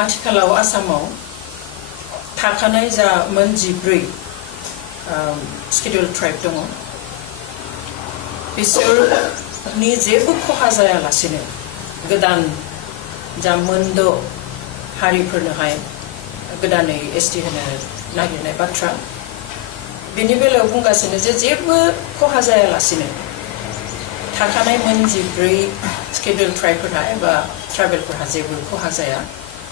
आथिखालाव आसामाव थाखानाय जा मोन 14 स्केड्युल ट्राइब दङ बिसोरनि जेबो खहा जायालासेनो गोदान जा मोनद' हारिफोरनोहाय गोदानै एसटि होनो नागिरनाय बाथ्रा बेनि बेलायाव बुंगासिनो जे जेबो खहा जायालासेनो थाखानाय मोन 14 स्केड्युल ट्राइबफोरहा एबा ट्राइबेलफोरहा जेबो खहा जाया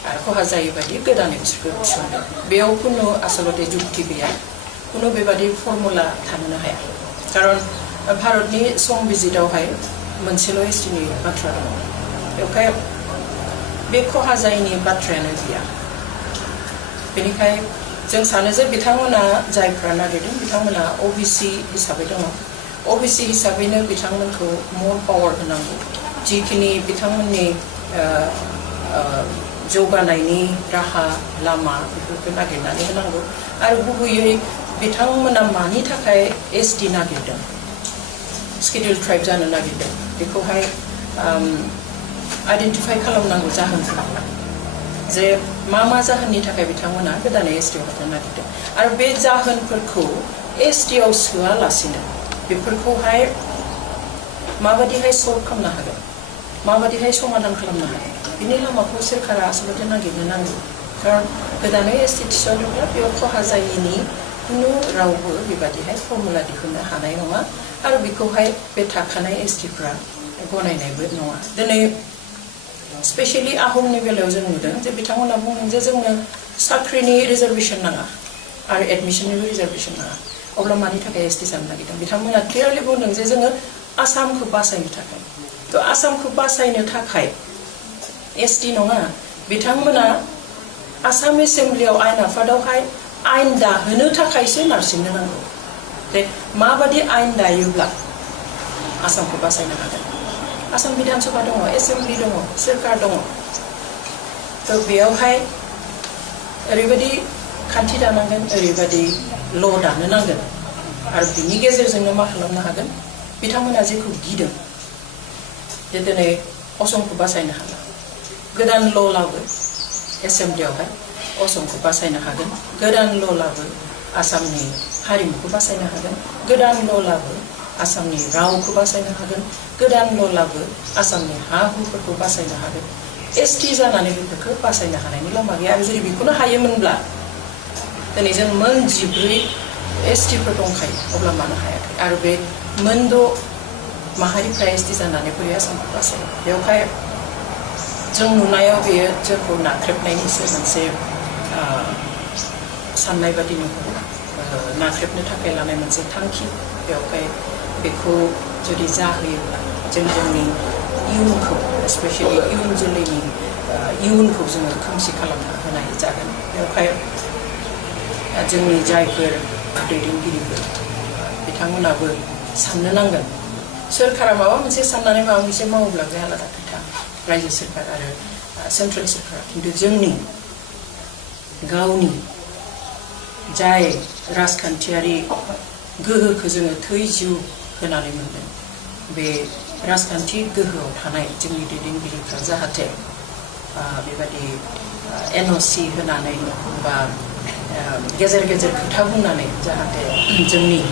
आरो खहा जायै बायदि गोदानै बिसोरखौ थिसनदों बेयाव खुनु आसलते जुक्ति गैया खुनु बेबादि फर्मुला थानो हाया खारन भारतनि संबिजितावहाय मोनसेल' एसटिनि बाथ्रा दङ बेवहाय बे खहा जायैनि बाथ्रायानो गैया बेनिखाय जों सानो जे बिथांमोना जायफ्रा नागिरदों बिथांमोना ओबीसी हिसाबै दङ ओबीसी हिसाबैनो बिथांमोनखौ मोर पावार होनांगौ जिखिनि बिथांमोननि जौगानायनि राहा लामा बेफोरखौ नागिरनानै होनांगौ आरो गुबैयै बिथांमोना मानि थाखाय एसटि नागिरदों स्केड्युल ट्राइब जानो नागिरदों बेखौहाय आइडेन्टिफाइ खालामनांगौ जाहोनफोरखौ जे मा जाहोननि थाखाय बिथांमोना गोदानै एसटिआव हाबनो नागिरदों आरो बे जाहोनफोरखौ एसटिआव सोआलासिनो बेफोरखौहाय माबादिहाय सल्भ खालामनो हागोन माबादिहाय समाधान खालामनो हागोन बिनि लामाखौ सोरखारा आसलते नागिरनो नांगौ खारन गोदानै एसटि थिसनोब्ला बेयाव खहा जायैनि खुनु रावबो बेबादिहाय फर्मुला दिहुननो हानाय नङा आरो बेखौहाय बे थाखानाय एसटिफ्रा गनायनायबो नङा दिनै स्पेशली आहमनि बेलायाव जों नुदों जे बिथांमोना बुंदों जे जोंनो साख्रिनि रिजार्भेसन नाङा आरो एडमिसननिबो रिजार्भेसन नाङा अब्ला मानि थाखाय एसटि जानो नागिरदों बिथांमोना क्लियारलि बुंदों जे जोङो आसामखौ बासायनो थाखाय तो आसामखौ बासायनो थाखाय एसटि नङा बिथांमोना आसाम एसेम्ब्लियाव आयेन आफादावहाय आयेन दाहोनो थाखायसो नारसिननो नांगौ जे माबादि आयेन दायोब्ला आसामखौ बासायनो हागोन आसाम बिधान सभा दङ एसेम्ब्लि दङ सोरखार दङ तो बेयावहाय ओरैबायदि खान्थि दानांगोन ओरैबायदि ल' दानो नांगोन आरो बिनि गेजेरजोंनो मा खालामनो हागोन बिथांमोना जेखौ गिदों जे दिनै असमखौ बासायनो हाला गोदान ल' लाबो एसेम्ब्लियावहाय असमखौ बासायनो हागोन गोदान ल' लाबो आसामनि हारिमुखौ बासायनो हागोन गोदान ल' लाबो आसामनि रावखौ बासायनो हागोन गोदान ल' लाबो आसामनि हा हुफोरखौ बासायनो हागोन एसटि जानानै बेफोरखौ बासायनो हानायनि लामा गैया आरो जुदि बेखौनो हायोमोनब्ला दिनै जों मोन 14 एसटिफोर दंखायो अब्ला मानो हायाखै आरो बे मोनद' माहारिफ्रा एसटि जानानै बोरै आसामखौ बासायो बेवहाय जों नुनायाव बेयो जोंखौ नाख्रेबनायनिसो मोनसे साननाय बादि नुहुरो नाख्रेबनो थाखाय लानाय मोनसे थांखि बेवहाय बेखौ जुदि जाहोयोब्ला जों जोंनि इयुनखौ स्पेशली इयुन जोलैनि इयुनखौ जोङो खोमसि खालामना होनाय जागोन बेवहाय जोंनि जायफोर दैदेनगिरिफोर बिथांमोनाबो साननो नांगोन सोरखारा माबा मोनसे साननानै माबा मोनसे मावोब्ला बे आलादा खोथा रायजो सोरखार आरो सेन्ट्रेल सोरखारा खिन्थु जोंनि गावनि जाय राजखान्थियारि गोहोखौ जोङो थै जिउ होनानै मोनदों बे राजखान्थि गोहोआव थानाय जोंनि दैदेनगिरिफ्रा जाहाथे बेबायदि एनअसि होनानै बा गेजेर गेजेर खोथा बुंनानै जाहाथे जोंनि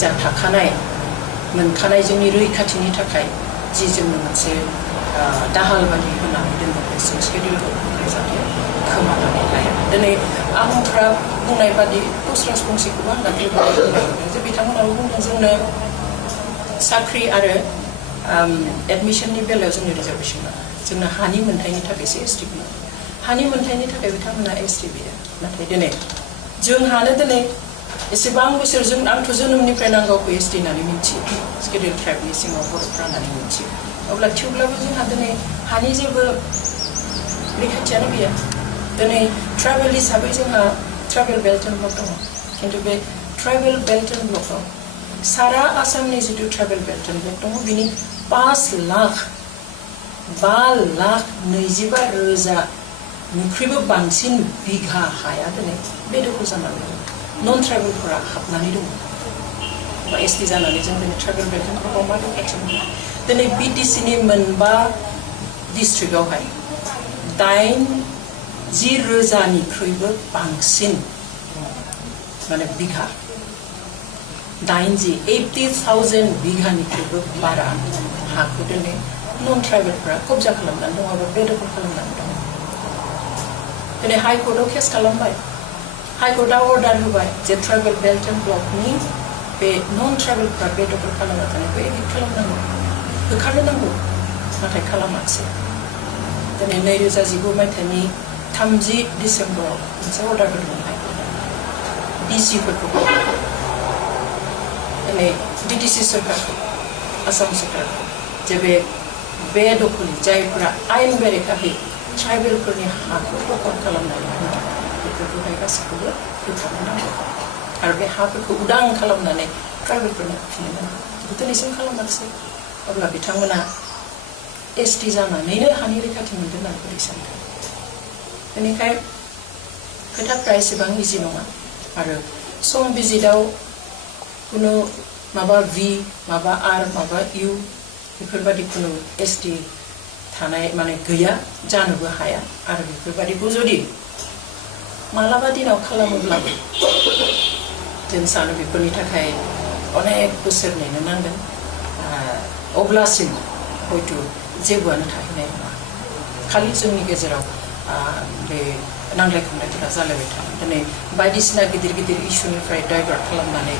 जा थाखानाय मोनखानाय जोंनि रैखाथिनि थाखाय जि जोंनो मोनसे दाहाल बादि होनानै दोनदों बे स्केड्युलखौ जाहाथे खोमानानै लाया दिनै आहमफ्रा बुंनाय बादि पस्ट राजबंसिखौबो आं दाख्लै बुंदों जे बिथांमोनाबो बुंदों जोंनो साख्रि आरो एडमिसननि बेलायाव जोंनो रिजार्भेसन नाङा जोंनो हानि मोन्थायनि थाखायसो एसटि नांगौ हानि मोन्थायनि थाखाय बिथांमोना एसटि गैया नाथाय दिनै जोंहानो दिनै एसेबां बोसोर जों आंथ' जोनोमनिफ्राय नांगौखौ एसटि होननानै मिथियो स्केड्युल ट्राइबनि सिङाव बर'फ्रा होननानै मिथियो अब्ला थेवब्लाबो जोंहा दिनै हानि जेबो रैखाथियानो गैया दिनै ट्राइबेल हिसाबै जोंहा ट्राइबेल बेल्ट एन्ड ब्लक दङ खिन्थु बे ट्राइबेल बेल्ट एन्ड ब्लकआव सारा आसामनि जितु ट्राइबेल बेल्ट एन्ड ब्लक दङ बिनि 5,25,000 बांसिन बिघा हाया दिनै बेदखल जानानै दङ नन ट्राइबेलफोरा हाबनानै दङ बा एसटि जानानै जों दिनै ट्राइबेल बेल्ट एन्ड ब्लकआव मा रैखाथि मोनो दिनै बिटिसिनि मोनबा डिस्ट्रिक्टआवहाय 10,000निख्रुइबो बांसिन माने बिघा 80,000 बिघानिख्रुइबो बारा हाखौ दिनै नन ट्राइबेलफोरा कब्जा खालामनानै दङ एबा बेदखल खालामनानै दङ दिनै हाइकर्टआव केस खालामबाय हाइकर्टआ अर्डार होबाय जे ट्राइबेल बेल्ट एन्ड ब्लकनि बे नन ट्राइबेलफ्रा बेदखल खालामना थानायखौ एडिट खालामनांगौ होखारनो नांगौ नाथाय खालामाखिसै दिनै 2019 मायथाइनि 30 डिसेम्बराव मोनसे अर्डार होदोंमोन हाइकर्टआ डिसिफोरखौ दिनै बिटिसि सरकारखौ आसाम सरकारखौ जे बे दखलनि जायफोरा आयेन बेरेखायै ट्राइबेलफोरनि हाखौ दखल खालामनानै होनाय बेफोरखौहाय गासैखौबो होखारनो नांगौ आरो बे हाफोरखौ उदां खालामनानै ट्राइबेलफोरनो होफिननो नांगौ दिनैसिम खालामाखिसै अब्ला बिथांमोना एसटि जानानैनो हानि रैखाथि मोनगोन होननानै बोरै सानदों बेनिखाय खोथाफ्रा एसेबां इजि नङा आरो सम बिजिताव कुनु माबा भि माबा आर माबा इउ बेफोरबायदि कुनु एसटि थानाय माने गैया जानोबो हाया आरो बेफोरबायदिखौ जुदि मालाबा दिनाव खालामोब्लाबो जों सानो बेफोरनि थाखाय अनेक बोसोर नेनो नांगोन अब्लासिम हयथ' जेबोआनो थाहैनाय नङा खालि जोंनि गेजेराव बे नांलाय खमलायफोरा जालायबाय थागोन दिनै बायदिसिना गिदिर गिदिर इस्युनिफ्राय डाइभार्ट खालामनानै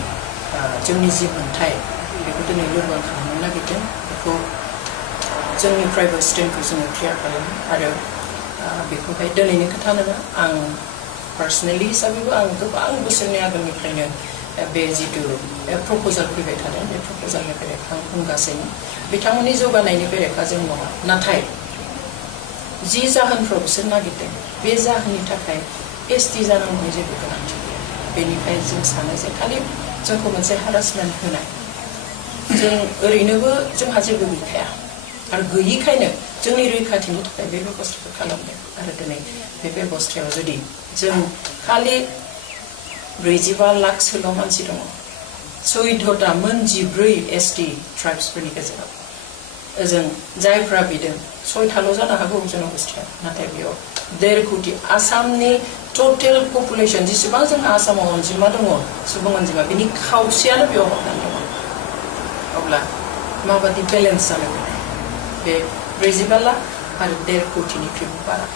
जोंनि जि मोन्थाय बेखौ दिनै लोरबां खालामनो नागिरदों बेखौ जोंनिफ्रायबो स्टेन्डखौ जोङो क्लियार खालामो आरो बेखौहाय दिनैनि खोथा नङा आं पार्सनेलि हिसाबैबो आं गोबां बोसोरनि आगोलनिफ्रायनो बे जिथु प्रप'जाल फैबाय थादों बे प्रप'जालनि बेरेखा आं बुंगासिनो बिथांमोननि जौगानायनि बेरेखा जों नङा नाथाय जि जाहोनफ्राव बिसोर नागिरदों बे जाहोननि थाखाय एसटि जानांगौनि जेबो गोनांथि गैया बेनिखाय जों सानो जे खालि जोंखौ मोनसे हारासमेन्ट होनाय जों ओरैनोबो जोंहा जेबो गैखाया आरो गैयिखायनो जोंनि रैखाथिनि थाखाय बे बेबस्थाखौ खालामदों आरो दिनै बे बेबस्थायाव जुदि जों खालि 45 लाखसोल' मानसि दङ 14टा मोन 14 एसटि ट्राइब्सफोरनि गेजेराव ओजों जायफ्रा बिदों 6टाल' जानो हागौ जन'गोष्ठिया नाथाय बेयाव 1.5 कोटि आसामनि टटेल पपुलेसन जेसेबां जोंहा आसामाव अनजिमा दङ सुबुं अनजिमा बिनि खावसेयानो बेयाव हाबनानै दङ अब्ला माबादि बेलेन्स जानो बे 45 लाख आरो 1.5 कोटिनिख्रुइबो बारा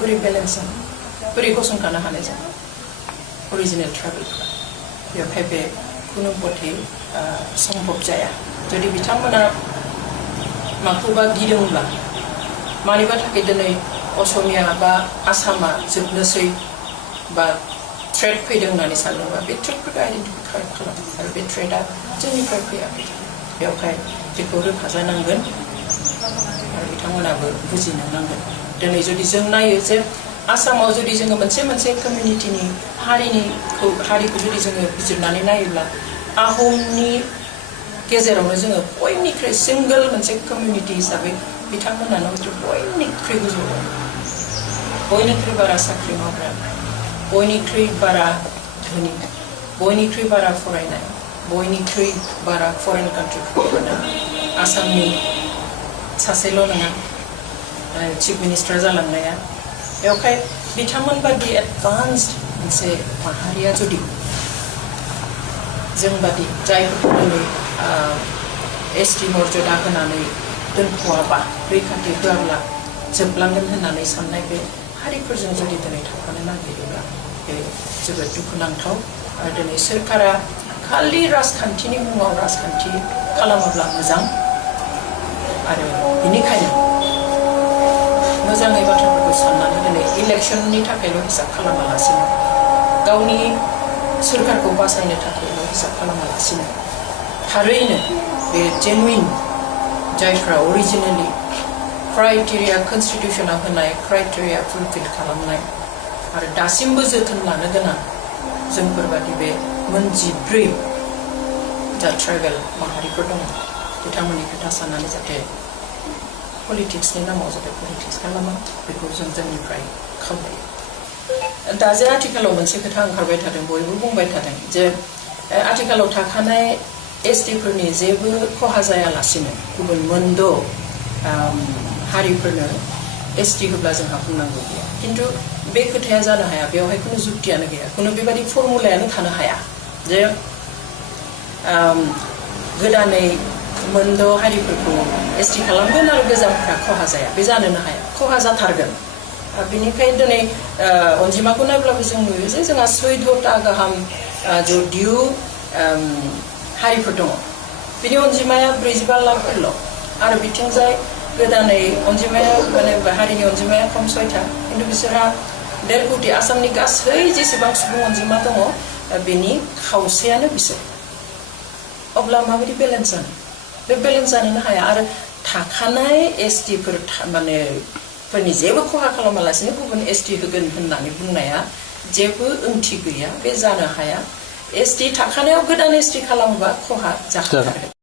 बोरै बेलेन्स जानो बोरै गसंथानो हानाय जानो अरिजिनेल ट्राइबेलफ्रा बेवहाय बे खुनु मथे सम्भब जाया जुदि बिथांमोना माखौबा गिदोंब्ला मानिबा थाखाय दिनै असमिया बा आसामा जोबनोसै बा थ्रेट फैदों होननानै सानदोंबा बे थ्रेटफोरखौ आइडेन्टिफाइ खालाम आरो बे थ्रेटआ जोंनिफ्राय फैयाखै बेवहाय बेखौ रोखा जानांगोन आरो बिथांमोनाबो बुजिनो नांगोन दिनै जुदि जों नायो जे आसामाव जुदि जोङो मोनसे कमिउनिटिनि हारिखौ जुदि जोङो बिजिरनानै नायोब्ला आहमनि गेजेरावनो जोङो बयनिख्रुइ सिंगल मोनसे कमिउनिटि हिसाबै बिथांमोनानो बयनिख्रुइ गोजौआव बयनिख्रुइ बारा साख्रि मावग्रा बयनिख्रुइ बारा धोनि बयनिख्रुइ बारा फरायनाय बयनिख्रुइ बारा फरेन कान्ट्रिफोरावनो आसामनि सासेल' नङा चिफ मिनिस्टार जालांनाया बेवहाय बिथांमोन बादि एडभान्सड मोनसे माहारिया जुदि जों बादि जायफोरखौ दिनै एसटि मर्यादा होनानै दोनथ'आबा रैखाथि होआब्ला जोबलांगोन होननानै साननाय बे हारिफोरजों जुदि दिनै थाफानो नागिरोब्ला बे जोबोद दुखुनांथाव आरो दिनै सोरखारा खालि राजखान्थिनि मुङाव राजखान्थि खालामोब्ला मोजां आरो बेनिखायनो मोजाङै बाथ्राफोरखौ साननानै दिनै इलेक्सननि थाखायल' हिसाब खालामालासिनो गावनि सोरखारखौ बासायनो थाखायल' हिसाब खालामालासिनो थारैनो बे जेनुइन जायफ्रा अरिजिनेलि क्राइटेरिया कनस्टिटिउसना होनाय क्राइटेरिया फुलफिल खालामनाय आरो दासिमबो जोथोन लानो गोनां जोंफोरबादि बे मोन 14 जा ट्राइबेल माहारिफोर दङ बिथांमोननि खोथा साननानै जाहाथे पलिटिक्सनि नामाव जाहाथे पलिटिक्स खालामा बेखौ जों जोंनिफ्राय खावलायो दा जे आथिखालाव मोनसे खोथा ओंखारबाय थादों बयबो बुंबाय थादों जे आथिखालाव थाखानाय एसटिफोरनि जेबो खहा जायालासिनो गुबुन मोनद' हारिफोरनो एसटि होब्ला जोंहा बुंनांगौ गैया खिन्थु बे खोथाया जानो हाया बेवहाय खुनु जुक्तियानो गैया खुनु बेबायदि फर्मुलायानो थानो हाया जे गोदानै मोनद' हारिफोरखौ एसटि खालामगोन आरो गोजामफ्रा खहा जाया बे जानोनो हाया खहा जाथारगोन बेनिखायनो दिनै अनजिमाखौ नायब्लाबो जों नुयो जे जोंहा 14टा गाहाम जदिउ हारिफोर दङ बिनि अनजिमाया 45 लाखफोरल' आरो बिथिंजाय गोदानै अनजिमाया माने हारिनि अनजिमाया खम 6टा खिन्थु बिसोरहा 1.5 कोटि आसामनि गासै जेसेबां सुबुं अनजिमा दङ बेनि खावसेयानो बिसोर अब्ला माबायदि बेलेन्स जानो बे बेलेन्स जानोनो हाया आरो थाखानाय एसटिफोर माने फोरनि जेबो खहा खालामालासिनो गुबुन एसटि होगोन होननानै बुंनाया जेबो ओंथि गैया बे जानो हाया एसटि थाखानायाव गोदान एसटि खालामोबा खहा जाखाथारगोन